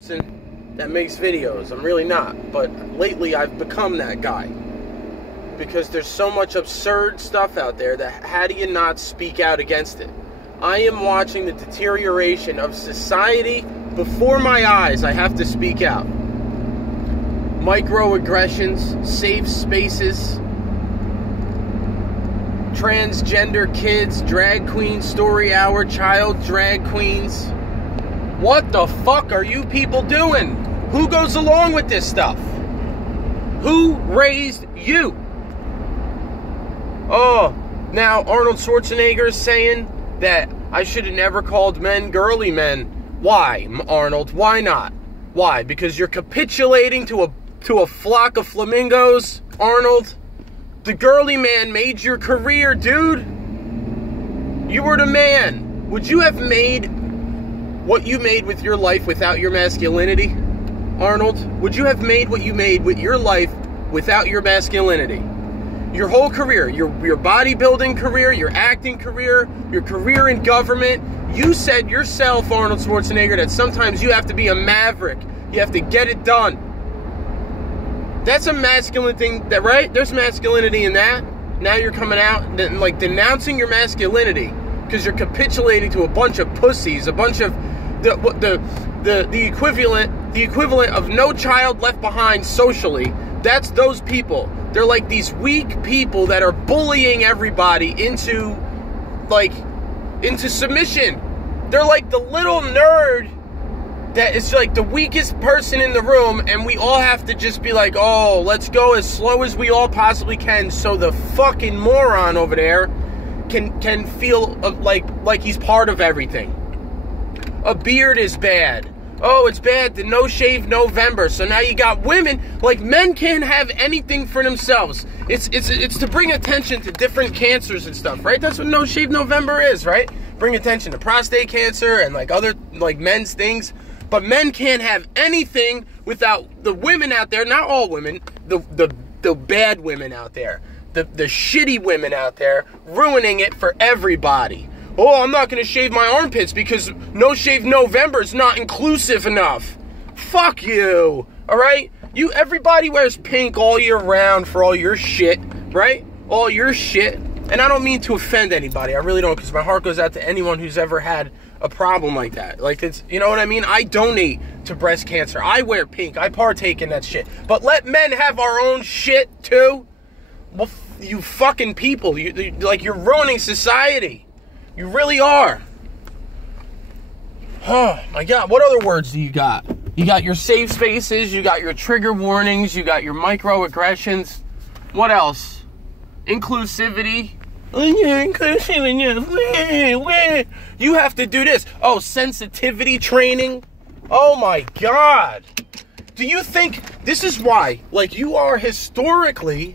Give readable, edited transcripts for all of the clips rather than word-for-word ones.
That makes videos. I'm really not, but lately I've become that guy because there's so much absurd stuff out there that how do you not speak out against it? I am watching the deterioration of society before my eyes. I have to speak out. Microaggressions, safe spaces, transgender kids, drag queen story hour, child drag queens. What the fuck are you people doing? Who goes along with this stuff? Who raised you? Oh, now Arnold Schwarzenegger is saying that I should have never called men girly men. Why, Arnold? Why not? Why? Because you're capitulating to a flock of flamingos, Arnold? The girly man made your career, dude. You were the man. Would you have made what you made with your life without your masculinity, Arnold? Would you have made what you made with your life without your masculinity? Your whole career, your bodybuilding career, your acting career, your career in government. You said yourself, Arnold Schwarzenegger, that sometimes you have to be a maverick. You have to get it done. That's a masculine thing, that right? There's masculinity in that. Now you're coming out and like denouncing your masculinity because you're capitulating to a bunch of pussies, a bunch of the equivalent of No Child Left Behind socially. That's those people. They're like these weak people that are bullying everybody into submission. They're like the little nerd that is like the weakest person in the room, and we all have to just be like, oh, let's go as slow as we all possibly can so the fucking moron over there can feel like he's part of everything. A beard is bad. Oh, it's bad, the No Shave November. So now you got women, like men can't have anything for themselves. It's to bring attention to different cancers and stuff, right? That's what No Shave November is, right? Bring attention to prostate cancer and like other like men's things. But men can't have anything without the women out there, not all women, the bad women out there, the shitty women out there ruining it for everybody. Oh, I'm not going to shave my armpits because No Shave November is not inclusive enough. Fuck you, all right? Everybody wears pink all year round for all your shit, right? All your shit. And I don't mean to offend anybody. I really don't, because my heart goes out to anyone who's ever had a problem like that. Like, it's, you know what I mean? I donate to breast cancer. I wear pink. I partake in that shit. But let men have our own shit, too? Well, you fucking people. You're ruining society. You really are. Oh, my God. What other words do you got? You got your safe spaces. You got your trigger warnings. You got your microaggressions. What else? Inclusivity. You have to do this. Oh, sensitivity training. Oh, my God. Do you think this is why? Like, you are historically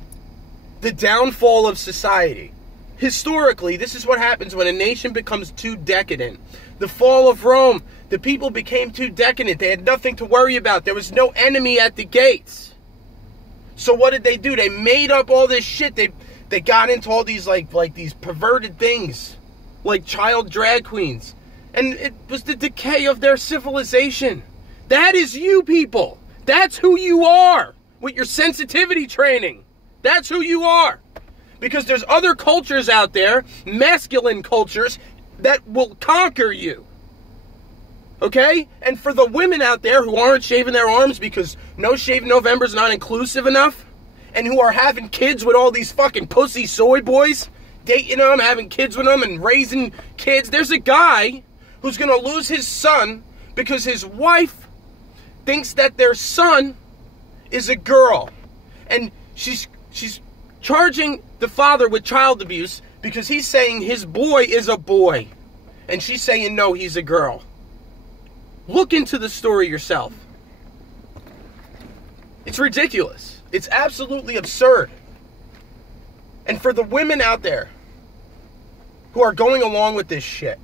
the downfall of society. Historically, this is what happens when a nation becomes too decadent. The fall of Rome, the people became too decadent. They had nothing to worry about. There was no enemy at the gates. So what did they do? They made up all this shit. They got into all these like these perverted things, like child drag queens. And it was the decay of their civilization. That is you people. That's who you are with your sensitivity training. That's who you are. Because there's other cultures out there, masculine cultures, that will conquer you. Okay? And for the women out there who aren't shaving their arms because No Shave November is not inclusive enough, and who are having kids with all these fucking pussy soy boys, dating them, having kids with them, and raising kids, there's a guy who's going to lose his son because his wife thinks that their son is a girl. And she's charging the father with child abuse because he's saying his boy is a boy. And she's saying, no, he's a girl. Look into the story yourself. It's ridiculous. It's absolutely absurd. And for the women out there who are going along with this shit,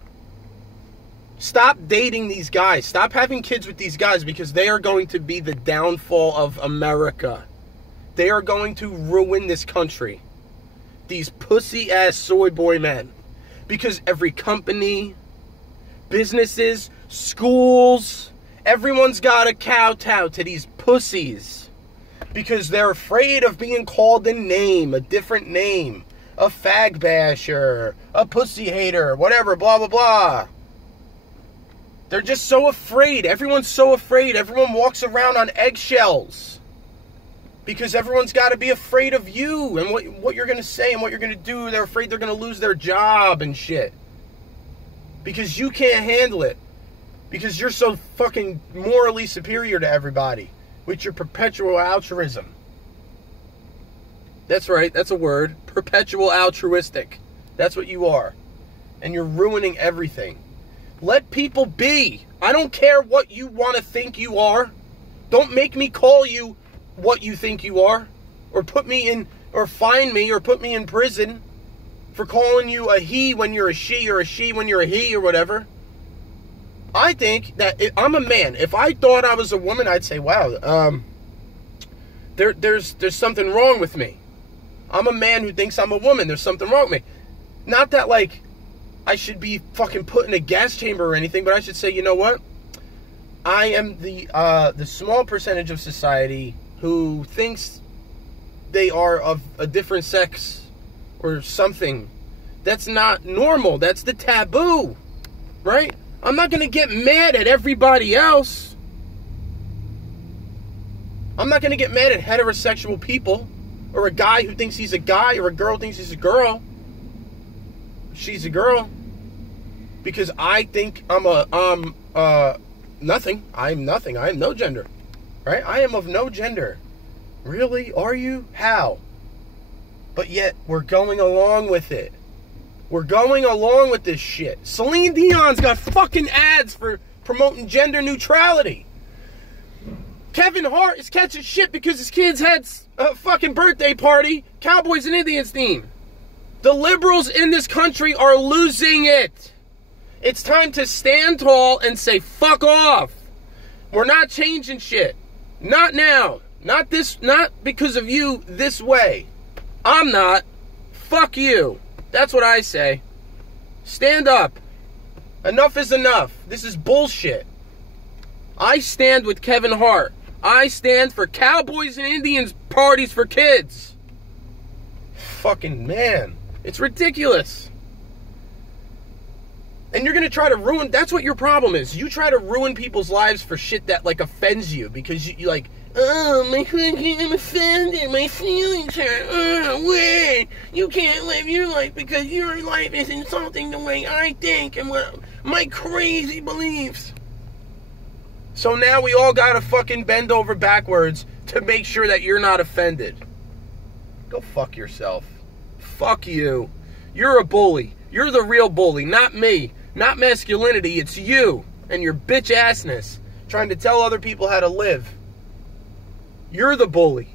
stop dating these guys. Stop having kids with these guys because they are going to be the downfall of America. They are going to ruin this country. These pussy-ass soy boy men. Because every company, businesses, schools, Everyone's got to kowtow to these pussies because they're afraid of being called a name, a different name, a fag basher, a pussy hater, whatever, blah, blah, blah. They're just so afraid. Everyone's so afraid. Everyone walks around on eggshells because everyone's got to be afraid of you and what you're going to say and what you're going to do. They're afraid they're going to lose their job and shit because you can't handle it. Because you're so fucking morally superior to everybody with your perpetual altruism. That's right, that's a word. Perpetual altruistic. That's what you are. And you're ruining everything. Let people be. I don't care what you want to think you are. Don't make me call you what you think you are. Or put me in, or fine me, or put me in prison for calling you a he when you're a she, or a she when you're a he, or whatever. I think that I'm a man. If I thought I was a woman, I'd say, wow, there's something wrong with me. I'm a man who thinks I'm a woman. There's something wrong with me. Not that, like, I should be fucking put in a gas chamber or anything, but I should say, you know what? I am the small percentage of society who thinks they are of a different sex or something. That's not normal. That's the taboo, right? I'm not going to get mad at everybody else. I'm not going to get mad at heterosexual people or a guy who thinks he's a guy or a girl who thinks he's a girl. She's a girl. Because I think I'm nothing. I'm nothing. I am no gender. Right? I am of no gender. Really? Are you? How? But yet we're going along with it. We're going along with this shit. Celine Dion's got fucking ads for promoting gender neutrality. Kevin Hart is catching shit because his kids had a fucking birthday party, Cowboys and Indians theme. The liberals in this country are losing it. It's time to stand tall and say, fuck off. We're not changing shit. Not now. Not because of you this way. I'm not. Fuck you. That's what I say. Stand up. Enough is enough. This is bullshit. I stand with Kevin Hart. I stand for Cowboys and Indians parties for kids. Fucking man. It's ridiculous. And you're going to try to ruin... That's what your problem is. You try to ruin people's lives for shit that, like, offends you. Because you like... Oh, I'm offended. My feelings hurt. Oh, wait. You can't live your life because your life is insulting the way I think and what my crazy beliefs. So now we all gotta fucking bend over backwards to make sure that you're not offended. Go fuck yourself. Fuck you. You're a bully. You're the real bully, not me. Not masculinity. It's you and your bitch assness trying to tell other people how to live. You're the bully.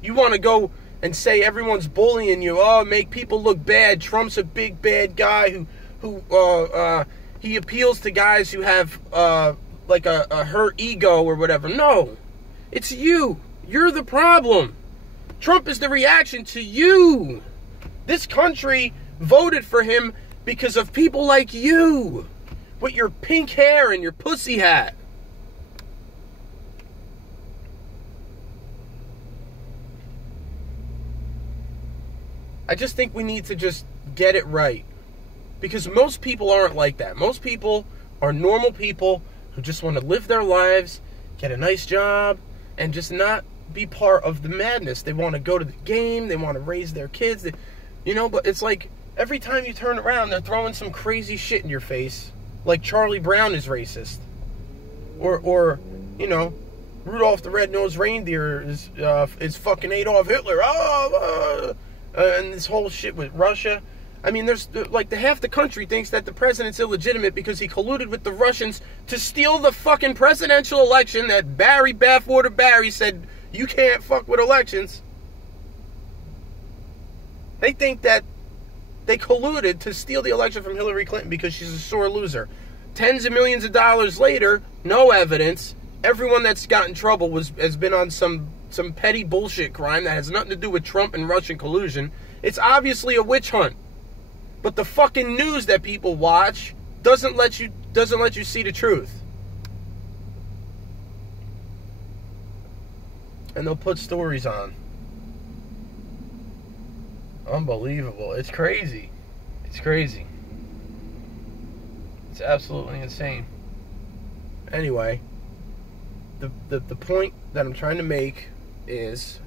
You want to go and say everyone's bullying you. Oh, make people look bad. Trump's a big bad guy who he appeals to guys who have like a hurt ego or whatever. No, it's you. You're the problem. Trump is the reaction to you. This country voted for him because of people like you with your pink hair and your pussy hat. I just think we need to just get it right. Because most people aren't like that. Most people are normal people who just want to live their lives, get a nice job, and just not be part of the madness. They want to go to the game. They want to raise their kids. But it's like every time you turn around, they're throwing some crazy shit in your face. Like Charlie Brown is racist. Or Rudolph the Red-Nosed Reindeer is fucking Adolf Hitler. And this whole shit with Russia. I mean, there's like half the country thinks that the president's illegitimate because he colluded with the Russians to steal the fucking presidential election that Barry Bathwater Barry said you can't fuck with elections. They think that they colluded to steal the election from Hillary Clinton because she's a sore loser. Tens of millions of dollars later, no evidence. Everyone that's got in trouble has been on some petty bullshit crime that has nothing to do with Trump and Russian collusion. It's obviously a witch hunt. But the fucking news that people watch doesn't let you doesn't let you see the truth. And they'll put stories on. Unbelievable. It's crazy. It's crazy. It's absolutely insane. Anyway, the point that I'm trying to make is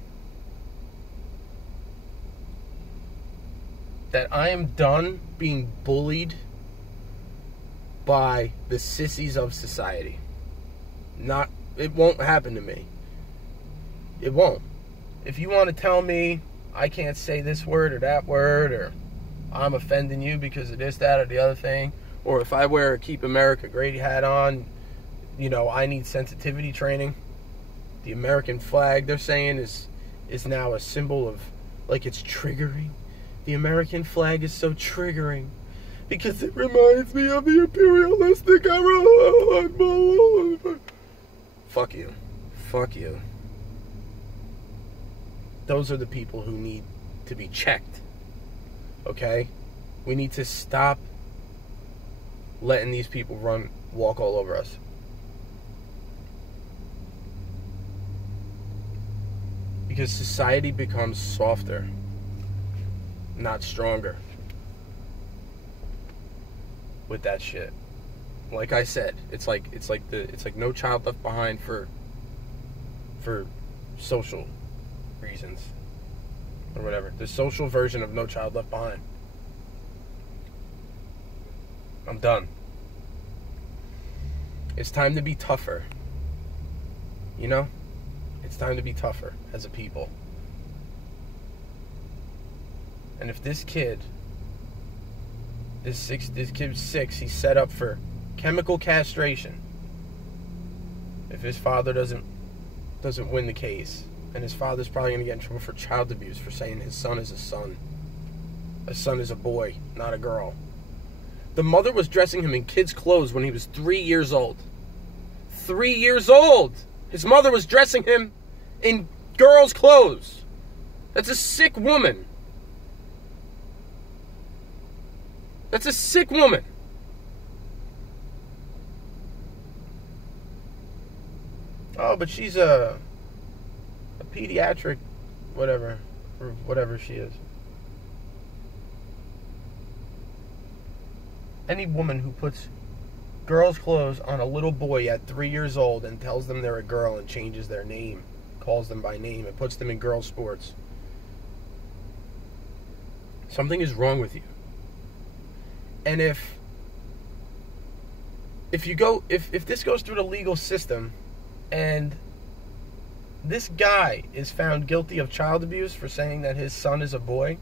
that I am done being bullied by the sissies of society. It won't happen to me. It won't. If you want to tell me I can't say this word or that word, or I'm offending you because of this, that, or the other thing, or if I wear a Keep America Great hat on, you know, I need sensitivity training. The American flag, they're saying, is now a symbol of, like, it's triggering. The American flag is so triggering because it reminds me of the imperialistic era. Fuck you. Fuck you. Those are the people who need to be checked. Okay? We need to stop letting these people walk all over us. Because society becomes softer, not stronger, with that shit. Like I said, it's like No Child Left Behind for social reasons or whatever. The social version of No Child Left Behind. I'm done. It's time to be tougher. You know? It's time to be tougher as a people. And if this kid's 6, he's set up for chemical castration. If his father doesn't win the case, and his father's probably going to get in trouble for child abuse for saying his son is a son. A son is a boy, not a girl. The mother was dressing him in kids' clothes when he was 3 years old. 3 years old! His mother was dressing him in girls' clothes. That's a sick woman. That's a sick woman. Oh, but she's a pediatric whatever, or whatever she is. Any woman who puts girls' clothes on a little boy at 3 years old and tells them they're a girl and changes their name, calls them by name, and puts them in girl sports, something is wrong with you. And if this goes through the legal system and this guy is found guilty of child abuse for saying that his son is a boy,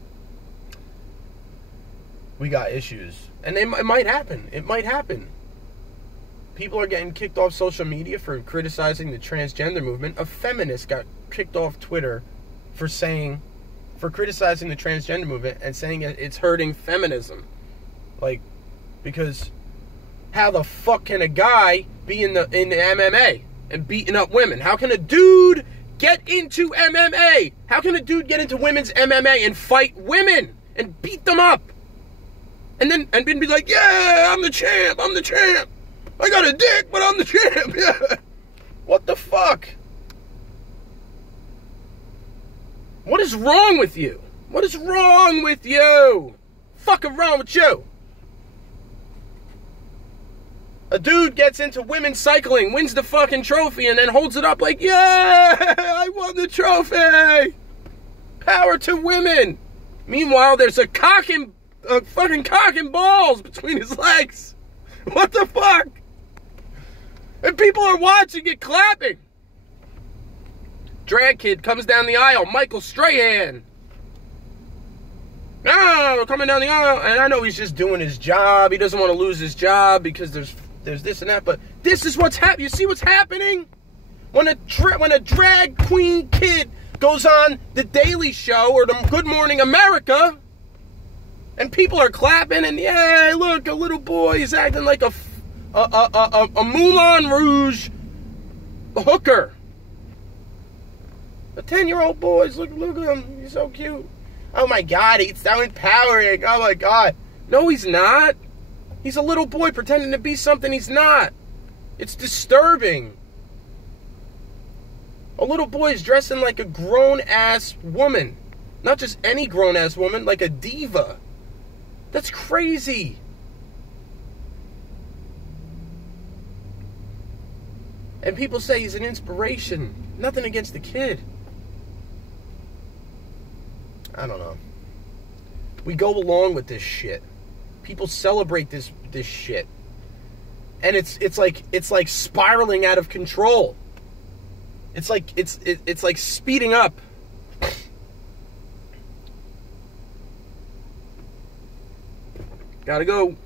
we got issues. And it might happen. It might happen. People are getting kicked off social media for criticizing the transgender movement. A feminist got kicked off Twitter for criticizing the transgender movement and saying it's hurting feminism. Like, because how the fuck can a guy be in the MMA and beating up women? How can a dude get into MMA? How can a dude get into women's MMA and fight women and beat them up? And then be like, yeah, I'm the champ. I got a dick, but I'm the champ. Yeah. What the fuck? What is wrong with you? What is wrong with you? Fucking wrong with you? A dude gets into women's cycling, wins the fucking trophy, and then holds it up like, yeah, I won the trophy. Power to women. Meanwhile, there's a fucking cock and balls between his legs. What the fuck? And people are watching it, clapping. Drag kid comes down the aisle, Michael Strahan. No, coming down the aisle, and I know he's just doing his job. He doesn't want to lose his job because there's this and that, but this is what's happening. You see what's happening? When a drag queen kid goes on The Daily Show or the Good Morning America, and people are clapping, and yeah, look, a little boy is acting like a Moulin Rouge hooker. A 10-year-old boy, look at him, he's so cute. Oh my God, he's so empowering. Oh my God. No, he's not. He's a little boy pretending to be something he's not. It's disturbing. A little boy is dressing like a grown-ass woman. Not just any grown-ass woman, like a diva. That's crazy. And people say he's an inspiration. Nothing against the kid. I don't know. We go along with this shit. People celebrate this shit. And it's like spiraling out of control. It's like speeding up. Gotta go.